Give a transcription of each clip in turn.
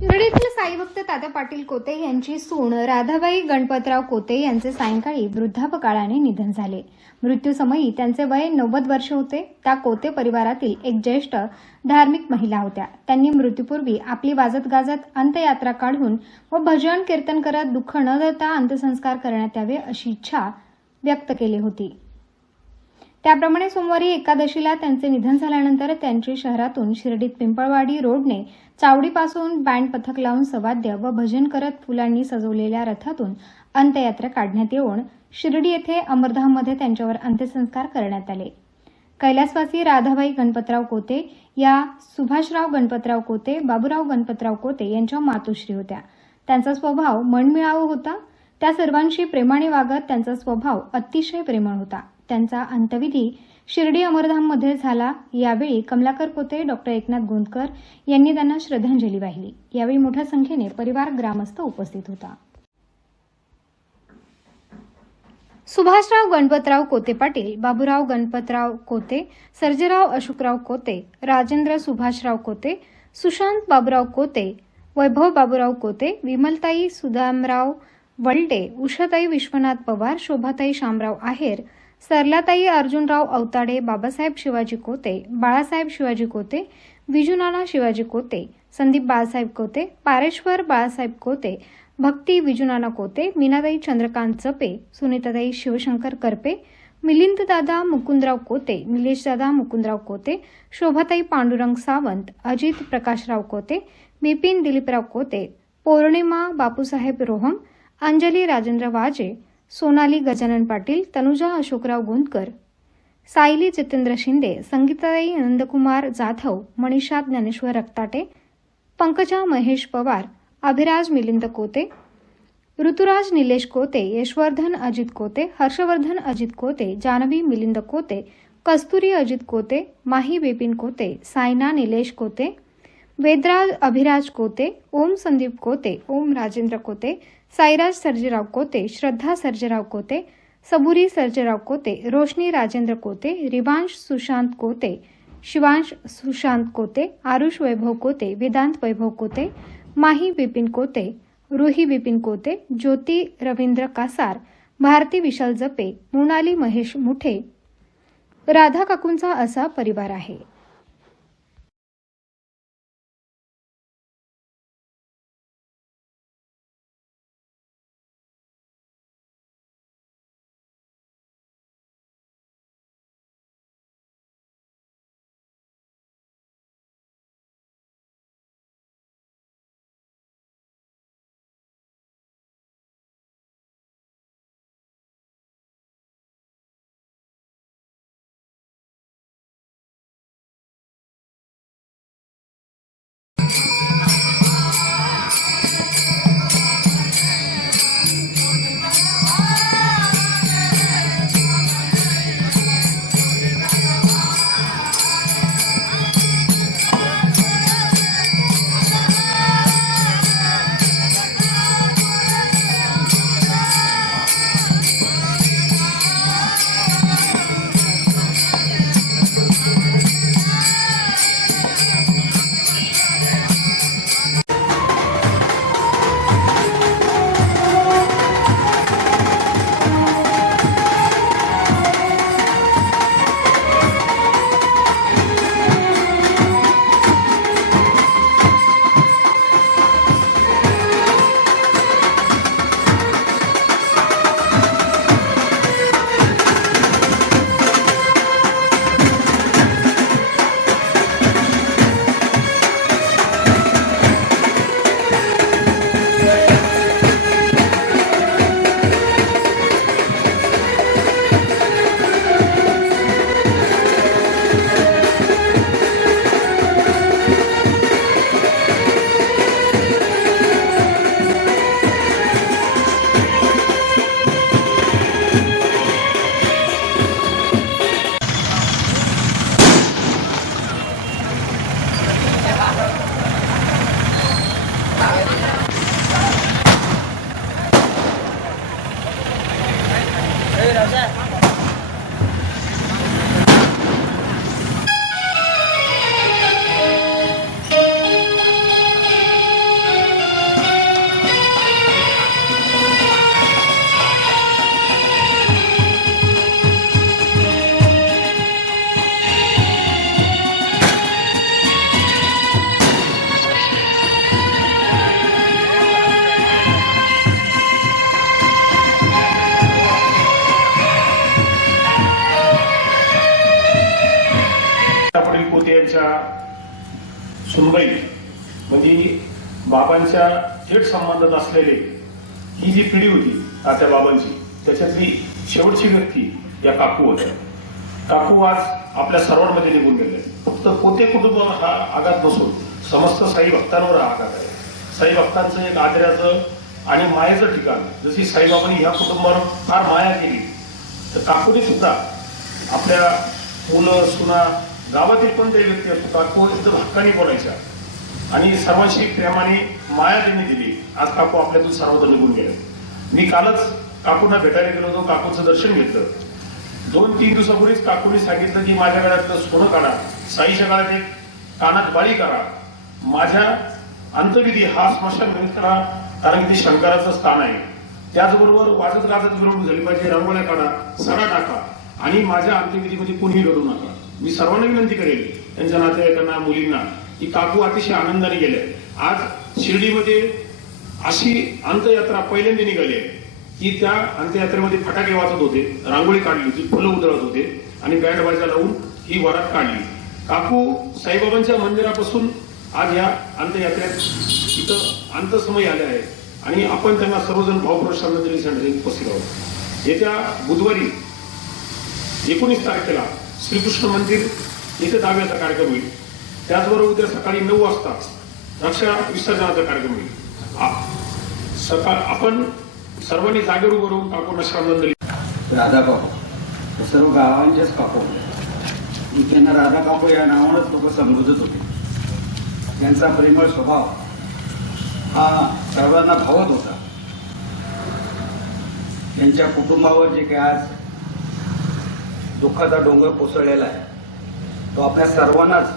शिर्डीतील साईभक्त तात्या पाटील कोते यांची सून राधाबाई गणपतराव कोते यांचे सायंकाळी वृद्धापकाळाने निधन झाले. मृत्यूसमयी त्यांचे वय नव्वद वर्ष होते. त्या कोते परिवारातील एक ज्येष्ठ धार्मिक महिला होत्या. त्यांनी मृत्यूपूर्वी आपली वाजत गाजत अंत्ययात्रा काढून व भजन कीर्तन करत दुःख न देता अंत्यसंस्कार करण्यात यावे अशी इच्छा व्यक्त केली होती. त्याप्रमाणे सोमवारी एकादशीला त्यांचे निधन झाल्यानंतर त्यांची शहरातून शिर्डीत पिंपळवाडी रोडने चावडीपासून बँड पथक लावून सवाद्य व भजन करत फुलांनी सजवलेल्या रथातून अंत्ययात्रा काढण्यात येऊन शिर्डी येथे अमरधाममध्ये त्यांच्यावर अंत्यसंस्कार करण्यात आले. कैलासवासी राधाबाई गणपतराव कोते या सुभाषराव गणपतराव कोते बाबूराव गणपतराव कोते यांच्या मातोश्री होत्या. त्यांचा स्वभाव मनमिळावू होता. त्या सर्वांशी प्रेमाने वागत त्यांचा स्वभाव अतिशय प्रेमळ होता. त्यांचा अंत्यविधी शिर्डी अमरधाममध्ये झाला. यावेळी कमलाकर कोते डॉक्टर एकनाथ गोंदकर यांनी त्यांना श्रद्धांजली वाहिली. यावेळी मोठ्या संख्येने परिवार ग्रामस्थ उपस्थित होता. सुभाषराव गणपतराव कोते पाटील बाबूराव गणपतराव कोते सर्जेराव अशोकराव कोते राजेंद्र सुभाषराव कोते सुशांत बाबूराव कोते वैभव बाबूराव कोते विमलताई सुदामराव वल्टे उषाताई विश्वनाथ पवार शोभाताई शामराव आहेर सरलाताई अर्जुनराव अवताडे बाबासाहेब शिवाजी कोते बाळासाहेब शिवाजी कोते विजुनाना शिवाजी कोते संदीप बाळासाहेब कोते पारेश्वर बाळासाहेब कोते भक्ती विजुनाना कोते मीनाताई चंद्रकांत चपे सुनीताताई शिवशंकर करपे मिलिंददादा मुकुंदराव कोते निलेशदादा मुकुंदराव कोते शोभाताई पांडुरंग सावंत अजित प्रकाशराव कोते बिपिन दिलीपराव कोते पौर्णिमा बापूसाहेब रोहम अंजली राजेंद्र वाजे सोनाली गजानन पाटील तनुजा अशोकराव गोंदकर सायली जितेंद्र शिंदे संगीताई नंदकुमार जाधव मनीषा ज्ञानेश्वर रक्ताटे पंकजा महेश पवार अभिराज मिलिंद कोते ऋतुराज निलेश कोते यशवर्धन अजित कोते हर्षवर्धन अजित कोते जानवी मिलिंद कोते कस्तुरी अजित कोते माही बिपिन कोते सायना निलेश कोते वेदराज अभिराज कोते ओम संदीप कोते ओम राजेंद्र कोते साईराज सर्जेराव कोते श्रद्धा सर्जेराव कोते सबुरी सर्जेराव कोते रोशनी राजेंद्र कोते रिवांश सुशांत कोते शिवांश सुशांत कोते आरुष वैभव कोते वेदांत वैभव कोते माही बिपिन कोते रुही बिपिन कोते ज्योती रवींद्र कासार भारती विशाल जपे मृणाली महेश मुठे. राधा काकूंचा असा परिवार आहे. सुनबाई म्हणजे बाबांच्या थेट संबंधात असलेले ही जी पिढी होती तात्या बाबांची त्याच्यातली शेवटची व्यक्ती या काकू होत्या. काकू आज आपल्या सर्वांमध्ये निघून गेले. फक्त पोते कुटुंब हा आघात नसून समस्त साई भक्तांवर हा आघात आहे. साई भक्तांचं एक आदराचं आणि मायेचं ठिकाण जशी साईबाबांनी ह्या कुटुंबावर फार माया केली तर काकूने सुद्धा आपल्या मुलं सुना गावातील कोणत्याही व्यक्ती असतो काकू तिथं हक्काने बोलायच्या आणि सर्वांशी प्रेमाने माया त्यांनी दिली आज काकू आपल्यातून सर्वत्र निघून गेले. मी कालच काकूंना भेटायला गेलो होतो काकूचं दर्शन घेतलं. दोन तीन दिवसापूर्वीच काकूने सांगितलं की माझ्या गळ्यातलं सोनं काढा साईच्या काळात एक कानात बाळी करा. माझ्या अंतविधी हा स्मशान करा कारण की ते शंकराचं स्थान आहे. त्याचबरोबर वाजत गाजत मिरवणूक झाली पाहिजे रांगोळ्या काढा सडा टाका आणि माझ्या अंत्यविधीमध्ये कोणीही रडू नका. मी सर्वांना विनंती करेन त्यांच्या नातेवाईकांना मुलींना की काकू अतिशय आनंदाने गेले. आज शिर्डीमध्ये अशी अंत्ययात्रा पहिल्यांदा निघाली आहे की त्या अंत्ययात्रेमध्ये फटाके वाचत होते रांगोळी काढली होती फुलं उधळत होते आणि बँड बाजा लावून ही वरात काढली. काकू साईबाबांच्या मंदिरापासून आज या अंत्ययात्रेत इथं अंतसमय आले आहे आणि आपण त्यांना सर्वजण भावपुरुष श्रद्धांजली उपस्थित आहोत. येत्या बुधवारी एकोणीस तारखेला श्रीकृष्ण मंदिर येथे दहाव्याचा कार्यक्रम होईल. त्याचबरोबर उद्या सकाळी नऊ वाजता रक्षा विसर्जनाचा कार्यक्रम होईल. सकाळ आपण सर्वांनी जागेवर उभं राहून काकूंना श्रद्धांजली राधा काकू. सर्व गावांच्याच काकू त्यांना राधा काकू या नावानंच लोक संबोधत होते. त्यांचा प्रेमळ स्वभाव हा सर्वांना भावत होता. त्यांच्या कुटुंबावर जे काही आज दुःखाचा डोंगर कोसळलेला आहे. तो आपल्या सर्वांनाच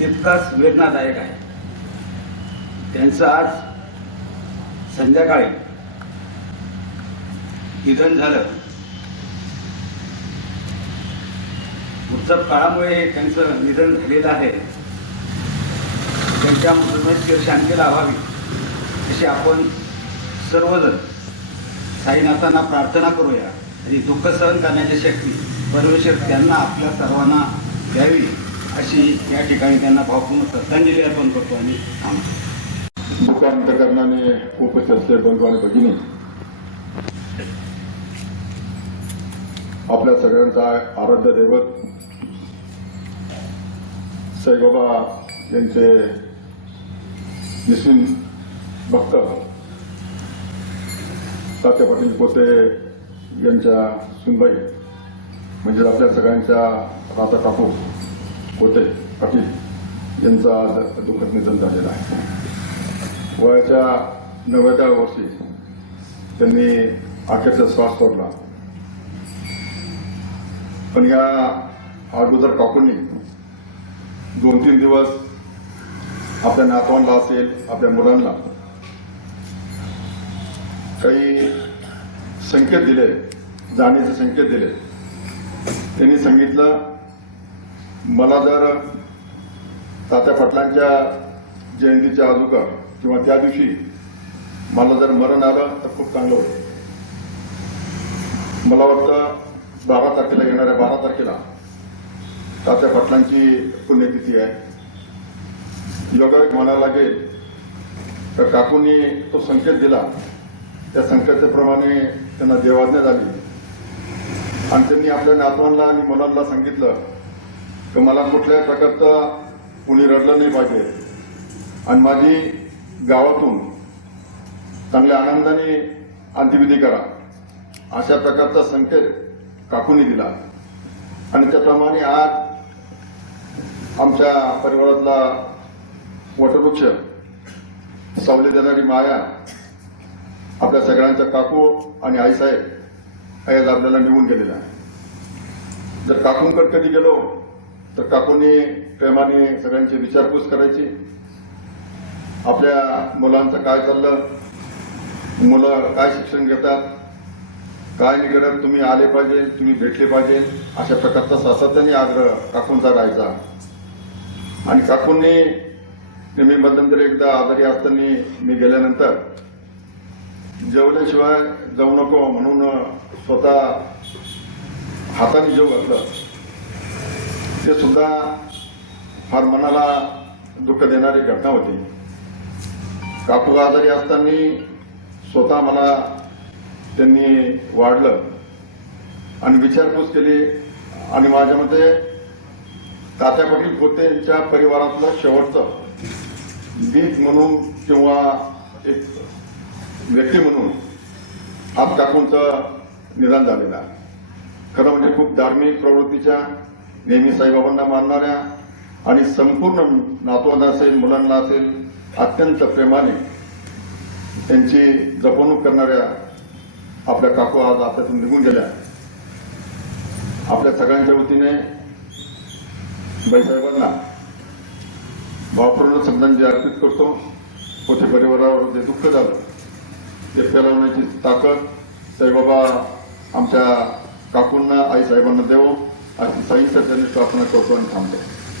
तितकाच वेदनादायक आहे. त्यांचं आज संध्याकाळी निधन झालं. उत्सव काळामुळे हे त्यांचं निधन झालेलं आहे. त्यांच्या मृत्यूची शांती लावावी अशी आपण सर्वजण साईनाथांना प्रार्थना करूया. आणि दुःख सहन करण्याची शक्ती परमेश्वर त्यांना आपल्या सर्वांना द्यावी अशी या ठिकाणी त्यांना भावपूर्ण श्रद्धांजली अर्पण करतो आणि थांबतो दुकानकरणाने उपस्थित असलेले बंधू आणि भगिनी आपल्या सगळ्यांचा आराध्य दैवत साईबाबा यांचे निस्विन भक्त तात्या पाटील पोते यांच्या सुनबाई म्हणजे आपल्या सगळ्यांच्या राधा काकू होते पाटील यांचं आज दुःखद निधन झालेलं आहे. वयाच्या नव्वदव्या वर्षी त्यांनी अखेरचा श्वास सोडला. पण या अगोदर काकूंनी दोन तीन दिवस आपल्या नातवांना असेल आपल्या मुलांना काही संकेत दिले. जाण्याचे संकेत दिले. त्यांनी सांगितलं मला जर तात्या पाटलांच्या जयंतीच्या अगोदर किंवा त्या दिवशी मला जर मरण आलं तर खूप चांगलं होईल मला वाटतं बारा तारखेला येणाऱ्या बारा तारखेला तात्या पाटलांची पुण्यतिथी आहे. योगायोग म्हणायला लागेल तर काकूंनी तो संकेत दिला. त्या संकेताप्रमाणे त्यांना देवाज्ञा झाली. आणि त्यांनी आपल्या नातवांना आणि मुलांना सांगितलं की मला कुठल्याही प्रकारचं कुणी रडलं नाही पाहिजे. आणि माझी गावातून चांगल्या आनंदाने अंत्यविधी करा. अशा प्रकारचा संकेत काकूने दिला. आणि त्याप्रमाणे आज आमच्या परिवारातला वटवृक्ष सावली देणारी माया आपल्या सगळ्यांच्या काकू आणि आईसाहेब आज आपल्याला निघून गेलेला आहे. जर काकूंकडे कधी गेलो तर काकूंनी प्रेमाने सगळ्यांची विचारपूस करायची. आपल्या मुलांचं काय चाललं? मुलं काय शिक्षण घेतात? काय निकडत तुम्ही आले पाहिजे तुम्ही भेटले पाहिजे. अशा प्रकारचा सातत्याने आग्रह काकूंचा राहायचा. आणि काकूंनी मी मध्यंतरी एकदा आजारी असताना मी गेल्यानंतर जेवल्याशिवाय जाऊ नको म्हणून स्वतः हाताने जेव घातलं. ते सुद्धा फार मनाला दुःख देणारी घटना होती. काकू आजारी असताना स्वतः मला त्यांनी वाढलं आणि विचारपूस केली आणि माझ्या मते तात्या पाटील खोतेच्या परिवारातलं शेवटचं बीज म्हणून किंवा एक व्यक्ती म्हणून आप काकूंचं निधन झालेलं आहे. खरं म्हणजे खूप धार्मिक प्रवृत्तीच्या नेहमी साईबाबांना मानणाऱ्या आणि संपूर्ण नातवांना असेल मुलांना असेल अत्यंत प्रेमाने त्यांची जपवणूक करणाऱ्या आपल्या काकू आज आपल्यातून निघून गेल्या. आपल्या सगळ्यांच्या वतीने बाईसाहेबांना भावपूर्ण श्रद्धांजली अर्पित करतो. ते परिवारावर जे दुःख झालं ते पेलवण्याची ताकद साईबाबा आमच्या काकूंना आई साहेबांना देवो अशी साई सत्याने प्रार्थना करतो आणि थांबतो.